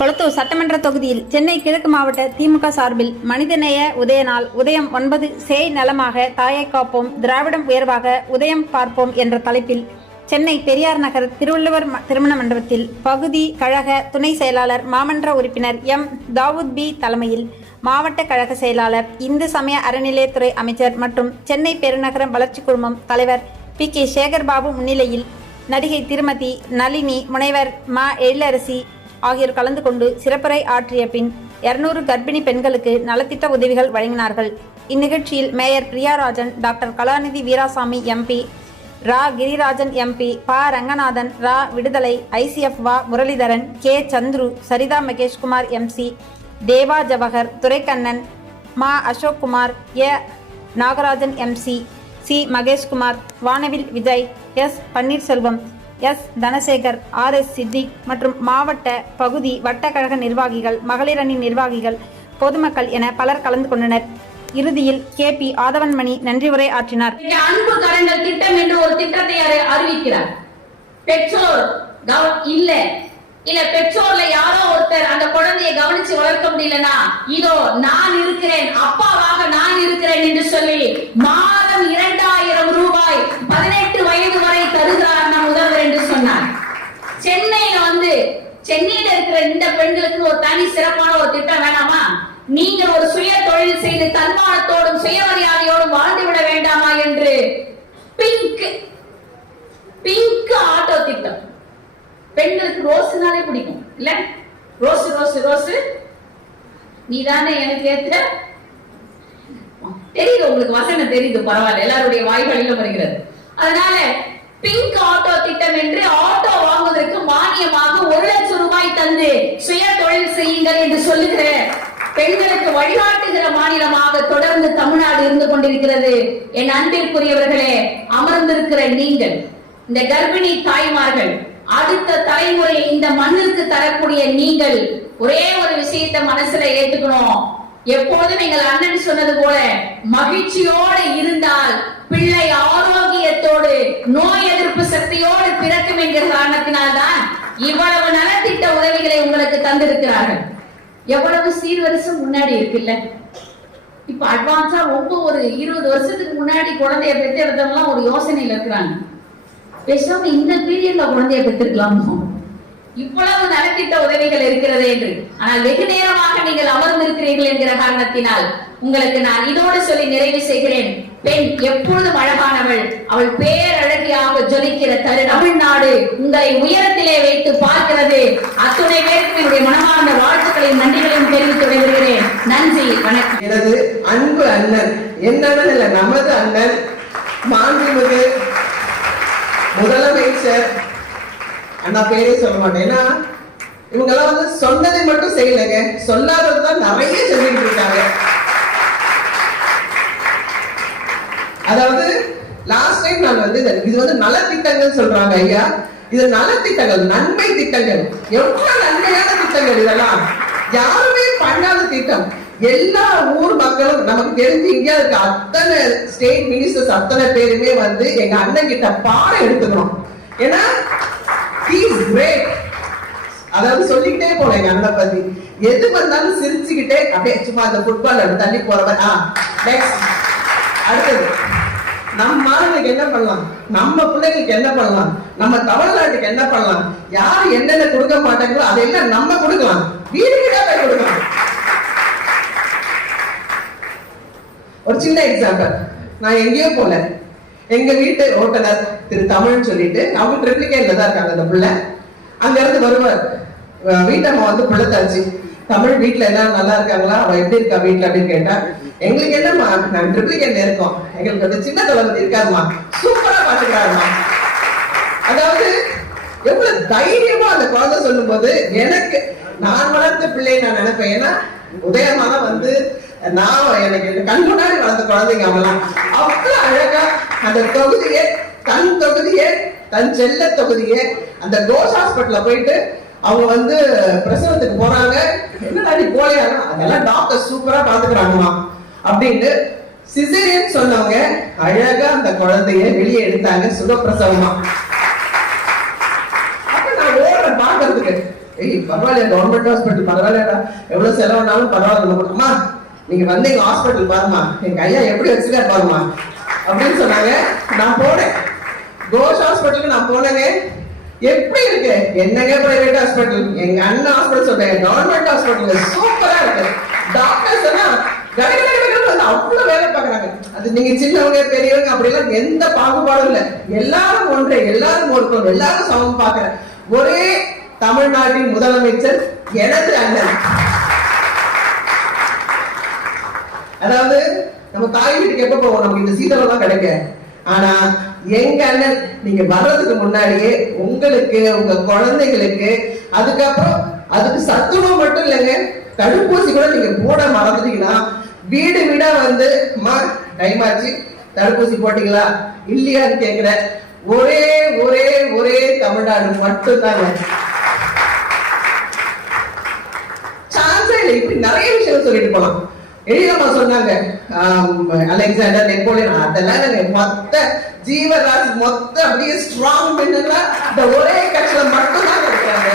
கொளத்தூர் சட்டமன்ற தொகுதியில் சென்னை கிழக்கு மாவட்ட திமுக சார்பில் மனிதநேய உதய நாள் உதயம் 9 சேய் நலமாக தாயை காப்போம் திராவிடம் உயர்வாக உதயம் பார்ப்போம் என்ற தலைப்பில் சென்னை பெரியார் நகர் திருவள்ளுவர் திருமண மண்டபத்தில் பகுதி கழக துணை செயலாளர் மாமன்ற உறுப்பினர் எம் தாவூத் பி தலைமையில் மாவட்ட கழக செயலாளர் இந்து சமய அறநிலையத்துறை அமைச்சர் மற்றும் சென்னை பெருநகர வளர்ச்சி குழுமம் தலைவர் பி.கே. சேகர்பாபு முன்னிலையில் நடிகை திருமதி நளினி, முனைவர் மா எழிலரசி ஆகியோர் கலந்து கொண்டு சிறப்புரை ஆற்றிய பின் 200 கர்ப்பிணி பெண்களுக்கு நலத்திட்ட உதவிகள் வழங்கினார்கள். இந்நிகழ்ச்சியில் mayor Priyarajan, doctor Kalanidhi Veerasamy MP, ரா கிரிராஜன் எம்பி, ப ரங்கநாதன், ரா விடுதலை, ஐசிஎஃப் வா முரளிதரன், கே சந்துரு, சரிதா மகேஷ்குமார் எம்சி, தேவா ஜவஹர், துரைக்கண்ணன், மா Ashokkumar, A Nagarajan MC, C Maheshkumar, Vanavil Vijay, S Panneerselvam, S Dhanasekar, R S. Siddique மற்றும் மாவட்ட பகுதி வட்ட கழக நிர்வாகிகள், மகளிர் அணி நிர்வாகிகள், பொதுமக்கள் என பலர் கலந்து கொண்டனர். இறுதியில் கே.பி. ஆதவன்மணி நன்றி உரை ஆற்றினார். அன்பு கரங்கள் திட்டம் என்று ஒரு திட்டத்தை அறிவிக்கிறார். பெற்றோர் இல்ல பெற்றோர்ல யாரோ ஒருத்தர் அந்த குழந்தையை கவனிச்சு வளர்க்க முடியலனா, இதோ நான் இருக்கிறேன், அப்பாவாக நான் இருக்கிறேன் என்று சொல்லி மாதம் 2000 ரூபாய் 18 வயது வரை தருகிறார் நம் முதல்வர் என்று சொன்னார். சென்னையில இருக்கிற இந்த பெண்களுக்கு ஒரு தனி சிறப்பான ஒரு திட்டம் வேணாமா? நீங்க ஒரு சுய தொழில் செய்து தன்மானத்தோடும் சுயமரியாதையோடும் வாழ்ந்து விட வேண்டாமா என்று பிங்க் ஆட்டோ திட்டம். பெண்களுக்கு ரோஸ்னாலே பிடிக்கும் இல்ல? ரோஸ் ரோஸ் ரோஸ் நீதானே எனக்கு ஏற்ற தெரியுது, உங்களுக்கு வசனம் தெரியுது, பரவாயில்ல, எல்லாருடைய வாய்களிலும் வருகிறது. அதனால பிங்க் ஆட்டோ திட்டம் என்று ஆட்டோ வாங்குவதற்கு மானியமாக 1 லட்சம் ரூபாய் தந்து சுய தொழில் செய்யுங்கள் என்று சொல்லுகிற பெண்களுக்கு வழிகாட்டுகிற மாநிலமாக தொடர்ந்து தமிழ்நாடு இருந்து கொண்டிருக்கிறது. என் அன்பிற்குரியவர்களே, அமர்ந்திருக்கிற நீங்கள், இந்த கர்ப்பிணி தாய்மார்கள், அடுத்த தலைமுறை இந்த மண்ணிற்கு தரக்கூடிய நீங்கள் ஒரே ஒரு விஷயத்தை மனசுல ஏத்துக்கணும். எப்போதும் எங்கள் அண்ணன் சொன்னது போல மகிழ்ச்சியோடு இருந்தால் பிள்ளை ஆரோக்கியத்தோடு நோய் எதிர்ப்பு சக்தியோடு பிறக்கும் என்கிற காரணத்தினால்தான் இவ்வளவு நலத்திட்ட உதவிகளை உங்களுக்கு தந்திருக்கிறார்கள். எவ்வளவு சீர்வரிசம் முன்னாடி இருக்குல்ல. இப்ப அட்வான்ஸா ரொம்ப ஒரு 20 வருஷத்துக்கு முன்னாடி குழந்தைய பெற்றெடுத்தவங்களாம் ஒரு யோசனையில இருக்கிறாங்க. பேசாம இந்த பீரியட்ல குழந்தைய பெற்றிருக்கலாமோ, இவ்வளவு நலத்திட்ட உதவிகள் இருக்கிறது என்று. ஆனால் வெகு நேரமாக நீங்கள் அமர்ந்திருக்கிறீர்கள் என்கிற காரணத்தினால் உங்களுக்கு நான் இதோடு சொல்லி நிறைவு செய்கிறேன். பெண் எப்பொழுதும் அழகானவள், அவள் பேரழகியாக ஜொலிக்கிற தமிழ்நாடு உங்களை உயரத்திலே வைத்து பார்க்கிறது. அத்துணை பேருக்கு என்னுடைய மனமார்ந்த வாழ்த்துக்களையும் நன்றிகளையும் தெரிவித்து விடுகிறேன். நன்றி, வணக்கம். எனது அன்பு அண்ணன், என்னன்னு இல்ல, நமது அண்ணன் மாண்புமிகு முதலமைச்சர் அண்ணா பேரே சொல்ல மாட்டேன். ஏன்னா இவங்க எல்லாம் சொன்னதை மட்டும் செய்யலைங்க, சொல்லாததுதான் நிறைய செஞ்சுட்டு இருக்காங்க. அதாவது லாஸ்ட் டைம் நான் இது நலத்திட்டங்கள் சொல்றாங்க ஐயா. இது நலத்திட்டங்கள், நன்மை திட்டங்கள், எவ்வளவு நன்மையான திட்டங்கள். இதெல்லாம் யாருமே பண்ணாத திட்டம். எல்லா ஊர் மக்களும் நமக்கு தெரிஞ்சு இங்க இருக்க அத்தனை ஸ்டேட் மினிஸ்டர்ஸ் அத்தனை பேருமே எங்க அண்ணன் கிட்ட பாடம் எடுத்துக்கணும். ஏன்னா அதாவது சொல்லிக்கிட்டே போல எங்க அண்ணன் பத்தி எது வந்தாலும் சிரிச்சுக்கிட்டே அப்படியே சும்மா அந்த ஃபுட்பால் தள்ளி போறவன். அடுத்தது நம்ம மாணவர்களுக்கு என்ன பண்ணலாம், நம்ம பிள்ளைங்களுக்கு என்ன பண்ணலாம், நம்ம தமிழ்நாட்டுக்கு என்ன பண்ணலாம், யார் என்னென்ன கொடுக்க மாட்டாங்களோ அதெல்லாம் நம்ம கொடுக்கலாம், வீடு வீடா போய் கொடுக்கலாம். ஒரு சின்ன எக்ஸாம்பிள், நான் எங்கேயோ போல, எங்க வீட்டு ஓட்டுநர் திரு தமிழ்னு சொல்லிட்டு, அவங்க ட்ரிப்ளிகேட்ல தான் இருக்காங்க. அந்த பிள்ளை அங்க இருந்து வருவார். வீட்டம்மா பிள்ளைத்தாச்சு, தமிழ் வீட்டுல எல்லாம் நல்லா இருக்காங்களா, அவ எப்படி இருக்கா வீட்டுல அப்படின்னு கேட்டா, எங்களுக்கு என்னம்மா, நாங்க ட்ரிப்ளிகேட்ல இருக்கோம், எங்களுக்கு சின்ன தளபதி இருக்காருமா, சூப்பரா பாத்துக்கிறாருமா. அதாவது எவ்வளவு தைரியமா அந்த குழந்தை சொல்லும் போது எனக்கு நான் வளர்த்த பிள்ளையை நான் நினைப்பேன். ஏன்னா உதயமான நான் எனக்கு கண் முன்னாடி வளர்ந்த குழந்தைங்க அவங்களாம் அவ்வளவு அழகா அந்த தொகுதியை, தன் செல்ல தொகுதியை அந்த கோஷ் ஹாஸ்பிட்டல்ல போயிட்டு அவங்க பிரசவத்துக்கு போறாங்க. என்னடா நீ போலையானா, அதெல்லாம் டாக்டர் சூப்பரா பாத்துக்கிறாங்கம்மா அப்படின்னு சிசேரியன் சொன்னவங்க அழகா அந்த குழந்தைய வெளியே எடுத்தாங்க, சுகப்பிரசவமா. அப்ப நான் ஓடுறேன் பாக்குறதுக்கு, ஏய் பரவாயில்ல, கவர்மெண்ட் ஹாஸ்பிட்டல் பரவாயில்லடா, எவ்வளவு செலவுனாலும் பரவாயில்ல, அம்மா நீங்க வந்து எங்க ஹாஸ்பிட்டல் பாருமா, எங்க ஐயா எப்படி வச்சுக்காரு பாருமா அப்படின்னு சொன்னாங்க. நான் போனேன், கோஷ் ஹாஸ்பிட்டலுக்கு நான் போனேங்க. எப்படி இருக்கு? என்னங்க பிரைவேட் ஹாஸ்பிட்டல், எங்க அண்ணன் ஹாஸ்பிட்டல் சொல்றேன், கவர்மெண்ட் ஹாஸ்பிட்டல் சூப்பரா இருக்கு. டாக்டர்ஸ் எல்லாம் அவ்வளவு வேலை பாக்குறாங்க. அது நீங்க சின்னவங்க பெரியவங்க அப்படிலாம் எந்த பாகுபாடும் இல்ல, எல்லாரும் ஒன்றே, எல்லாரும் ஒருத்தர், எல்லாரும் சமம் பாக்குற ஒரே தமிழ்நாட்டின் முதலமைச்சர் எனது அண்ணன். அதாவது நம்ம தாய் வீட்டுக்கு எப்ப போவோம், நமக்கு இந்த சீதளம் தான் கிடைக்க. ஆனா எங்க அண்ணன் நீங்க வர்றதுக்கு முன்னாடியே உங்களுக்கு, உங்க குழந்தைகளுக்கு, அதுக்கப்புறம் அதுக்கு சத்துணவு மட்டும் இல்லைங்க, தடுப்பூசி கூட நீங்க போட மறந்துட்டீங்கன்னா வீடு வீடா வந்து அம்மா டைம் ஆச்சு தடுப்பூசி போட்டீங்களா இல்லையான்னு கேக்குற ஒரே ஒரே ஒரே தமிழ்நாடு மட்டும் தாங்க. சான்ஸே இல்லை. இப்படி நிறைய விஷயம் சொல்லிட்டு போலாம். எழிலம்மா சொன்னாங்க அலெக்சாண்டர், நெப்போலியன், அதெல்லாம் மொத்த ஜீவராசி மொத்த அப்படியே ஸ்ட்ராங் மென்னா இந்த ஒரே கட்சியில மட்டும் தான் இருக்காங்க.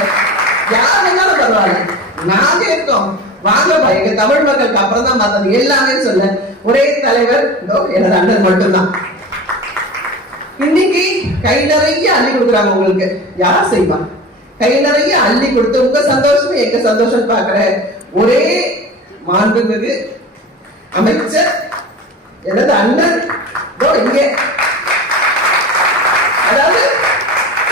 யார் வேணாலும் பரவாயில்ல, நாங்க இருக்கோம், வாங்கப்பா, எங்க தமிழ் மக்களுக்கு அப்புறம் தான் மத்தது எல்லாமே சொல்ல ஒரே தலைவர் எனது அண்ணன் மட்டும்தான். இன்னைக்கு கை நிறைய அள்ளி கொடுக்குறாங்க உங்களுக்கு, யார் செய்வா? கை நிறைய அள்ளி கொடுத்து உங்க சந்தோஷம் எங்க சந்தோஷம் பாக்குற ஒரே மாண்புமிகு அமைச்சர் எனது அண்ணன் இங்க. அதாவது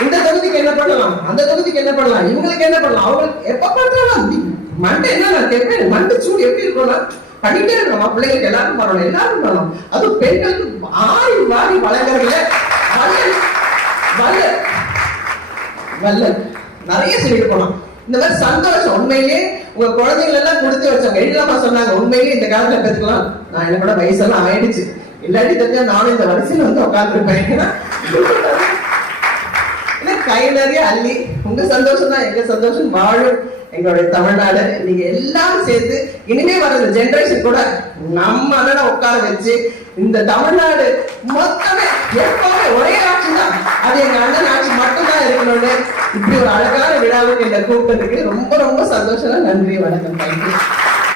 இந்த தொகுதிக்கு என்ன பண்ணலாம், அந்த தொகுதிக்கு என்ன பண்ணலாம், இவங்களுக்கு என்ன பண்ணலாம், அவங்களுக்கு எப்ப பார்த்தாலும் மண்டை என்ன நான் கேட்பேன், மண்டை சூடு எப்படி இருக்கும்னா பண்ணிட்டே இருக்கணும். பிள்ளைங்களுக்கு எல்லாரும் பண்ணணும், எல்லாரும் பண்ணணும். அதுவும் பெண்களுக்கு ஆறி வாரி வழங்குறதுல வல்லல் வல்லல் வல்லல் நிறைய சொல்லிட்டு போனோம். இந்த மாதிரி சந்தோஷம் உண்மையிலேயே உங்க குழந்தைகள் எல்லாம் கொடுத்து வச்சவங்க. எழிலம்மா சொன்னாங்க, உண்மையிலேயே இந்த காலத்துல பெற்றுக்கலாம். நான் என்ன கூட வயசெல்லாம் ஆயிடுச்சு, இல்லாட்டி தெரிஞ்சா நானும் இந்த வரிசையில வந்து உட்காந்துருப்பேன். கை நிறைய அள்ளி உங்க சந்தோஷம் தான் எங்க சந்தோஷம் வாழும் எங்களுடைய தமிழ்நாடு. நீங்க எல்லாரும் சேர்த்து இனிமே வர ஜெனரேஷன் கூட நம்ம அண்ணனை உட்கார வச்சு இந்த தமிழ்நாடு மொத்தமே எப்பவுமே ஒரே ஆட்சி தான், அது எங்க அண்ணன் ஆட்சி மட்டும்தான் இருக்கணும்னு இப்படி ஒரு அழகான விழாவுக்கு என்ன கூப்பிட்டதுக்கு ரொம்ப ரொம்ப சந்தோஷம். நன்றி, வணக்கம், தேங்க்யூ.